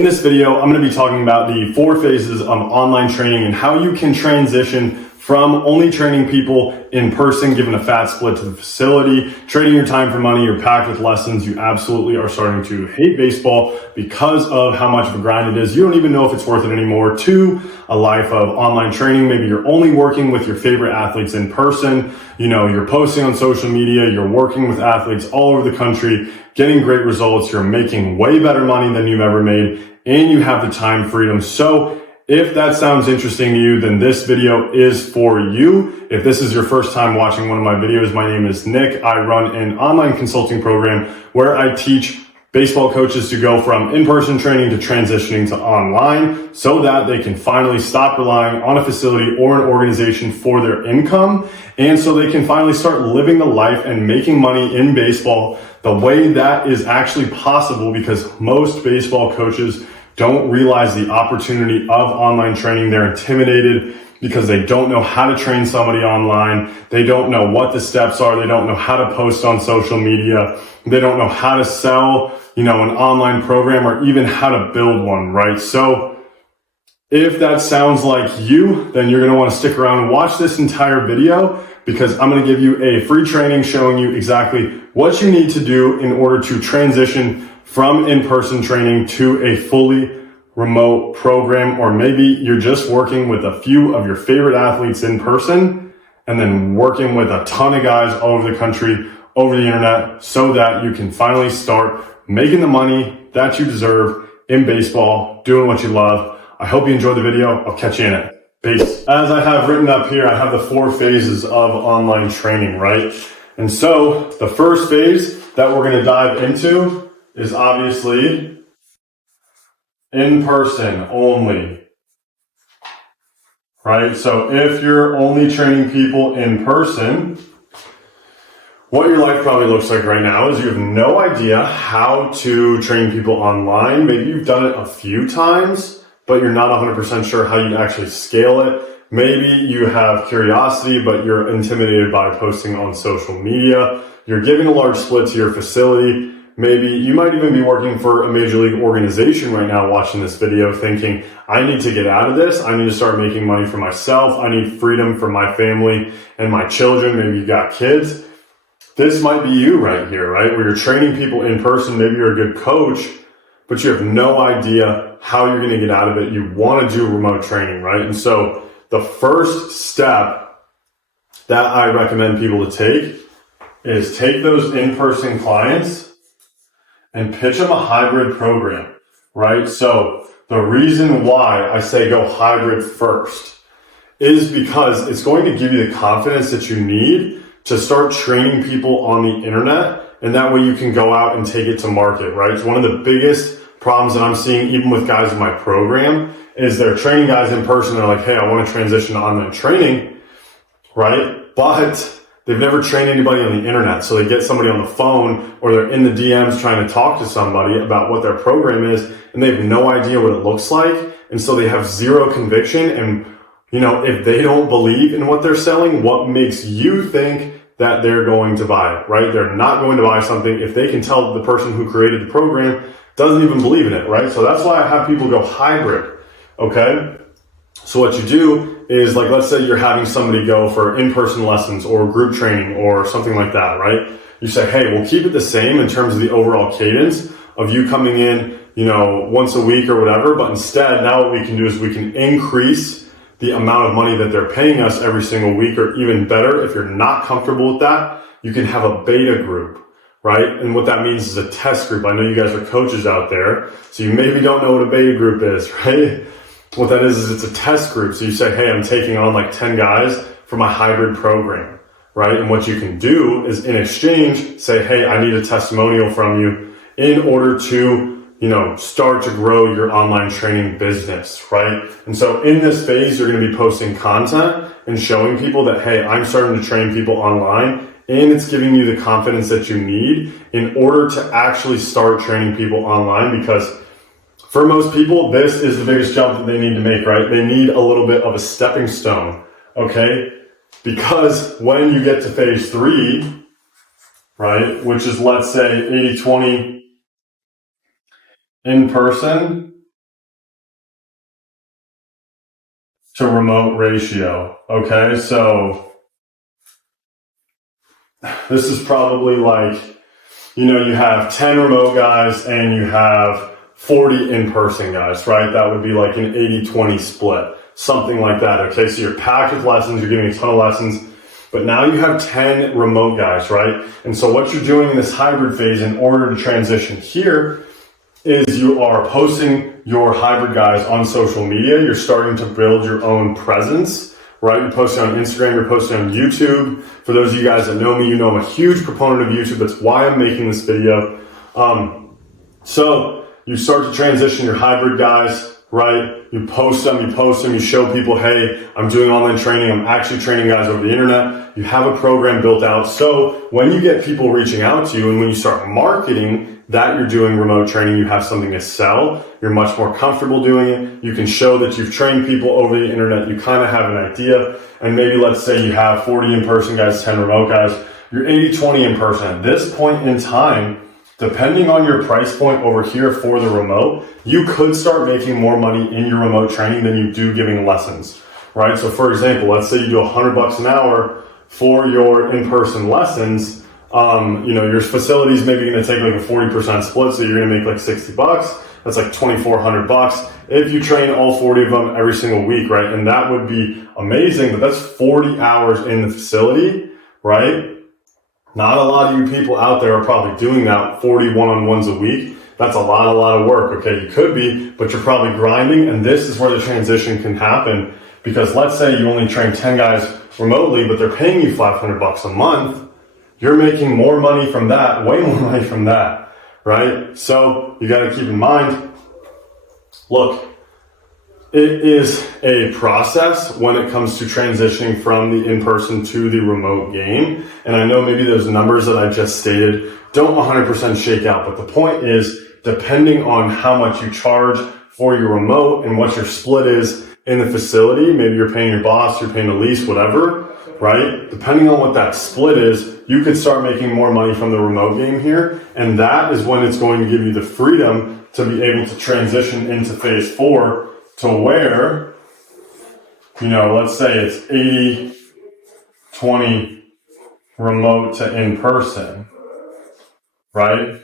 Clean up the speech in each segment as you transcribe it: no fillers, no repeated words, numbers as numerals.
In this video, I'm going to be talking about the 4 phases of online training and how you can transition from only training people in person, given a fat split to the facility, trading your time for money, you're packed with lessons, you absolutely are starting to hate baseball because of how much of a grind it is. You don't even know if it's worth it anymore, to a life of online training. Maybe you're only working with your favorite athletes in person. You know, you're posting on social media, you're working with athletes all over the country, getting great results, you're making way better money than you've ever made, and you have the time freedom. So if that sounds interesting to you, then this video is for you. If this is your first time watching one of my videos, my name is Nick. I run an online consulting program where I teach baseball coaches to go from in-person training to transitioning to online so that they can finally stop relying on a facility or an organization for their income, and so they can finally start living the life and making money in baseball the way that is actually possible, because most baseball coaches don't realize the opportunity of online training. They're intimidated because they don't know how to train somebody online. They don't know what the steps are. They don't know how to post on social media. They don't know how to sell, an online program, or even how to build one, right? So if that sounds like you, then you're going to want to stick around and watch this entire video, because I'm going to give you a free training showing you exactly what you need to do in order to transition from in-person training to a fully remote program. Or maybe you're just working with a few of your favorite athletes in person and then working with a ton of guys all over the country, over the internet, so that you can finally start making the money that you deserve in baseball, doing what you love. I hope you enjoyed the video. I'll catch you in it. Peace. As I have written up here, I have the 4 phases of online training, right? And so the first phase that we're going to dive into is obviously in person only, right? So if you're only training people in person, what your life probably looks like right now is you have no idea how to train people online. Maybe you've done it a few times, but you're not 100% sure how you actually scale it. Maybe you have curiosity, but you're intimidated by posting on social media. You're giving a large split to your facility. Maybe you might even be working for a major league organization right now watching this video thinking, I need to get out of this. I need to start making money for myself. I need freedom for my family and my children. Maybe you got kids. This might be you right here, right? Where you're training people in person. Maybe you're a good coach, but you have no idea how you're going to get out of it. You want to do remote training, right? And so the first step that I recommend people to take is take those in-person clients and pitch them a hybrid program, right? So the reason why I say go hybrid first is because it's going to give you the confidence that you need to start training people on the internet, and that way you can go out and take it to market, right? It's one of the biggest problems that I'm seeing even with guys in my program is they're training guys in person. They're like, hey, I want to transition to online training, right? But they've never trained anybody on the internet. So they get somebody on the phone, or they're in the DMs trying to talk to somebody about what their program is, and they have no idea what it looks like. And so they have zero conviction. And, if they don't believe in what they're selling, what makes you think that they're going to buy it, right? They're not going to buy something if they can tell the person who created the program doesn't even believe in it, right? So that's why I have people go hybrid, okay? So what you do is, like, let's say you're having somebody go for in-person lessons or group training or something like that, right? You say, hey, we'll keep it the same in terms of the overall cadence of you coming in, once a week or whatever, but instead now what we can do is we can increase the amount of money that they're paying us every single week, or even better, if you're not comfortable with that, you can have a beta group, right? And what that means is a test group. I know you guys are coaches out there, so you maybe don't know what a beta group is, right? What that is it's a test group. So you say, hey, I'm taking on like 10 guys for my hybrid program, right? And what you can do is, in exchange, say, hey, I need a testimonial from you in order to, start to grow your online training business, right? And so in this phase, you're going to be posting content and showing people that, hey, I'm starting to train people online, and it's giving you the confidence that you need in order to actually start training people online. Because for most people, this is the biggest jump that they need to make, right? They need a little bit of a stepping stone, okay? Because when you get to phase 3, right, which is, let's say, 80-20 in person to remote ratio. Okay, so this is probably like, you have 10 remote guys and you have 40 in-person guys, right? That would be like an 80-20 split, something like that. Okay, so you're packed with lessons, you're giving a ton of lessons, but now you have 10 remote guys, right? And so what you're doing in this hybrid phase in order to transition here is you are posting your hybrid guys on social media. You're starting to build your own presence, right? You're posting on Instagram, you're posting on YouTube. For those of you guys that know me, you know I'm a huge proponent of YouTube. That's why I'm making this video. So you start to transition your hybrid guys, right? You post them, you show people, hey, I'm doing online training. I'm actually training guys over the internet. You have a program built out. So when you get people reaching out to you and when you start marketing that you're doing remote training, you have something to sell. You're much more comfortable doing it. You can show that you've trained people over the internet. You kind of have an idea. And maybe let's say you have 40 in-person guys, 10 remote guys. You're 80-20 in person. At this point in time, depending on your price point over here for the remote, you could start making more money in your remote training than you do giving lessons, right? So for example, let's say you do $100 an hour for your in-person lessons. Your facility is maybe going to take like a 40% split, so you're going to make like $60. That's like $2,400 if you train all 40 of them every single week, right? And that would be amazing, but that's 40 hours in the facility, right? Not a lot of you people out there are probably doing that 40 one-on-ones a week. That's a lot of work, okay? You could be, but you're probably grinding, and this is where the transition can happen, because let's say you only train 10 guys remotely, but they're paying you $500 a month. You're making more money from that, way more money from that, right? So you got to keep in mind, look, it is a process when it comes to transitioning from the in-person to the remote game. And I know maybe those numbers that I just stated don't 100% shake out, but the point is, depending on how much you charge for your remote and what your split is in the facility, maybe you're paying your boss, you're paying the lease, whatever, right? Depending on what that split is, you could start making more money from the remote game here. And that is when it's going to give you the freedom to be able to transition into phase 4 to where, let's say it's 80-20 remote to in-person, right?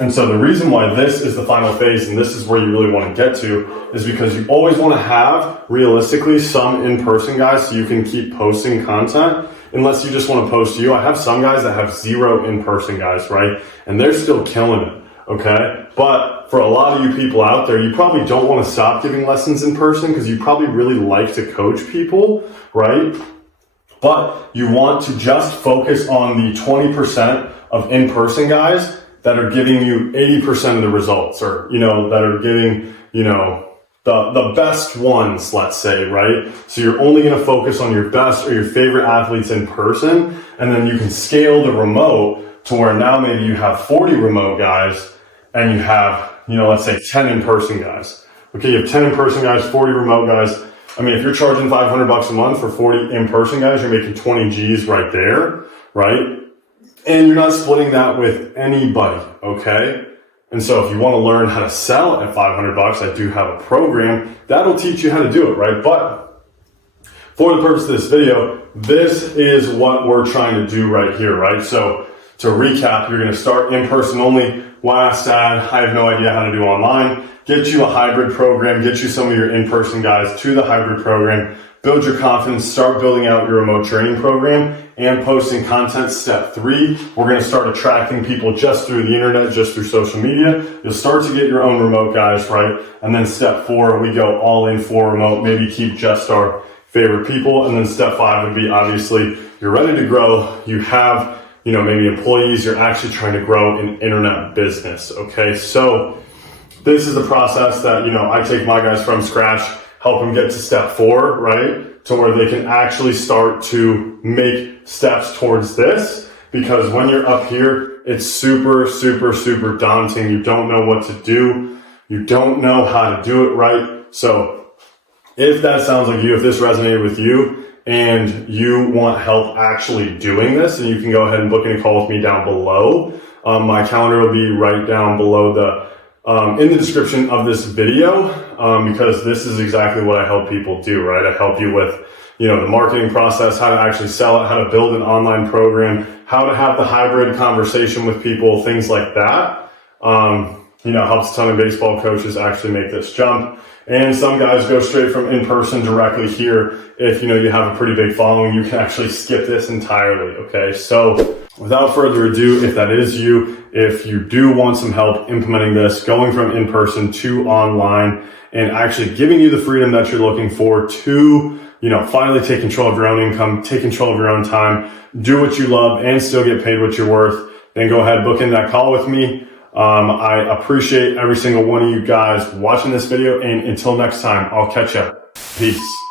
And so the reason why this is the final phase, and this is where you really want to get to, is because you always want to have, realistically, some in-person guys so you can keep posting content, unless you just want to post you. I have some guys that have 0 in-person guys, right? And they're still killing it, okay? But for a lot of you people out there, you probably don't want to stop giving lessons in person because you probably really like to coach people, right? But you want to just focus on the 20% of in-person guys that are giving you 80% of the results, or, that are giving, the best ones, let's say, right? So you're only going to focus on your best or your favorite athletes in person, and then you can scale the remote to where now maybe you have 40 remote guys and you have, let's say 10 in-person guys. Okay, you have 10 in-person guys, 40 remote guys. I mean, if you're charging $500 a month for 40 in-person guys, you're making 20 G's right there, right? And you're not splitting that with anybody, okay? And so if you want to learn how to sell at $500, I do have a program that'll teach you how to do it, right? But for the purpose of this video, this is what we're trying to do right here, right? So to recap, you're going to start in-person only. Last ad, I have no idea how to do online. Get you a hybrid program, get you some of your in-person guys to the hybrid program, build your confidence, start building out your remote training program, and posting content. Step 3, we're going to start attracting people just through the internet, just through social media. You'll start to get your own remote guys, right? And then step 4, we go all in for remote, maybe keep just our favorite people. And then step 5 would be, obviously, you're ready to grow. You have, maybe employees. You're actually trying to grow an internet business. Okay. So this is the process that, I take my guys from scratch, help them get to step 4, right? To where they can actually start to make steps towards this. Because when you're up here, it's super, super, super daunting. You don't know what to do. You don't know how to do it right. So if that sounds like you, if this resonated with you and you want help actually doing this, then you can go ahead and book in a call with me down below. My calendar will be right down below in the description of this video, because this is exactly what I help people do, right? I help you with, the marketing process, how to actually sell it, how to build an online program, how to have the hybrid conversation with people, things like that. Helps a ton of baseball coaches actually make this jump. And some guys go straight from in-person directly here. If, you have a pretty big following, you can actually skip this entirely, okay? So without further ado, if that is you, if you do want some help implementing this, going from in-person to online, and actually giving you the freedom that you're looking for to, finally take control of your own income, take control of your own time, do what you love, and still get paid what you're worth, then go ahead, book in that call with me. I appreciate every single one of you guys watching this video, and until next time, I'll catch ya. Peace.